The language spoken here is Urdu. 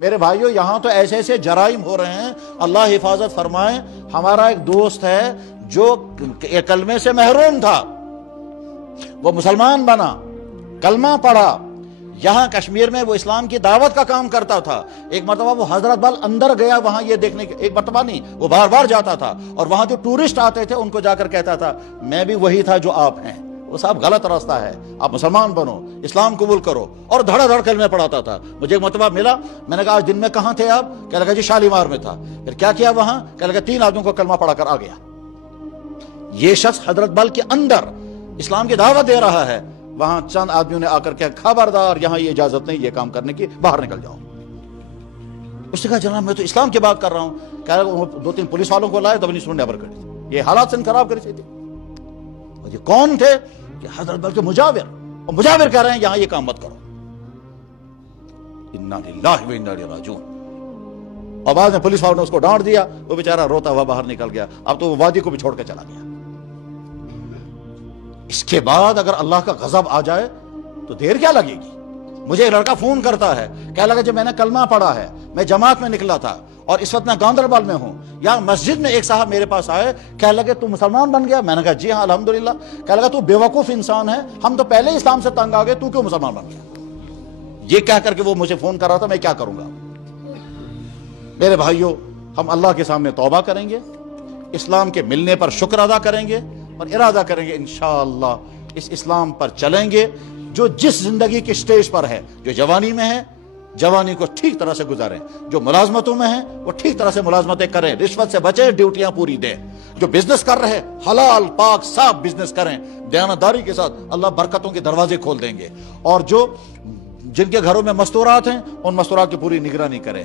میرے بھائیوں یہاں تو ایسے ایسے جرائم ہو رہے ہیں، اللہ حفاظت فرمائے۔ ہمارا ایک دوست ہے جو کلمے سے محروم تھا، وہ مسلمان بنا، کلمہ پڑھا، یہاں کشمیر میں وہ اسلام کی دعوت کا کام کرتا تھا۔ ایک مرتبہ وہ حضرت بل اندر گیا وہاں یہ دیکھنے کے، ایک مرتبہ نہیں، وہ بار بار جاتا تھا اور وہاں جو ٹورسٹ آتے تھے ان کو جا کر کہتا تھا میں بھی وہی تھا جو آپ ہیں، وہ صاحب غلط راستہ ہے، آپ مسلمان بنو، اسلام قبول کرو، اور دھڑا دھڑ کلمے پڑھاتا تھا۔ مجھے ایک مرتبہ ملا، میں نے کہا آج دن میں کہاں تھے آپ؟ کہنے لگا جی شالیمار میں تھا۔ پھر کیا کیا وہاں؟ کہنے لگا 3 آدمیوں کو کلمہ پڑھا کر آ گیا۔ یہ شخص حضرت بل کے اندر اسلام کی دعوت دے رہا ہے، وہاں چند آدمیوں نے آ کر کہا خبردار یہاں یہ اجازت نہیں یہ کام کرنے کی، باہر نکل جاؤ۔ اس نے کہا جناب میں تو اسلام کی بات کر رہا ہوں۔ کہہ رہا 2-3 پولیس والوں کو لائے تو اپنی سننے پر کر دی، یہ حالات سے خراب کری تھی۔ اور یہ کون تھے؟ کہ حضرت بل کے مجاور، اور مجاور کہہ رہے ہیں یہاں یہ کام مت کرو۔ انا للہ و انا الیہ راجعون۔ اور بعد میں پولیس والوں نے اس کو ڈانٹ دیا، وہ بیچارہ روتا ہوا باہر نکل گیا، اب تو وہ وادی کو بھی چھوڑ کے چلا گیا۔ اس کے بعد اگر اللہ کا غضب آ جائے تو دیر کیا لگے گی؟ مجھے ایک لڑکا فون کرتا ہے، کہنے لگا جب میں نے کلمہ پڑھا ہے، میں جماعت میں نکلا تھا اور اس وقت میں گاندربل میں ہوں، یا مسجد میں ایک صاحب میرے پاس آئے، کہنے لگے تو مسلمان بن گیا؟ میں نے کہا جی ہاں الحمدللہ۔ کہنے لگا تو بیوقوف انسان ہے، ہم تو پہلے اسلام سے تنگ آ گئے، تو کیوں مسلمان بن گیا؟ یہ کہہ کر کے وہ مجھے فون کر رہا تھا، میں کیا کروں گا؟ میرے بھائیوں ہم اللہ کے سامنے توبہ کریں گے، اسلام کے ملنے پر شکر ادا کریں گے اور ارادہ کریں گے انشاءاللہ اس اسلام پر چلیں گے۔ جو جس زندگی کی سٹیج پر ہے، جو جوانی میں ہے جوانی کو ٹھیک طرح سے گزاریں، جو ملازمتوں میں ہیں وہ ٹھیک طرح سے ملازمتیں کریں، رشوت سے بچیں، ڈیوٹیاں پوری دیں، جو بزنس کر رہے حلال پاک صاف بزنس کریں دیانتداری کے ساتھ، اللہ برکتوں کے دروازے کھول دیں گے، اور جو جن کے گھروں میں مستورات ہیں ان مستورات کی پوری نگرانی کریں۔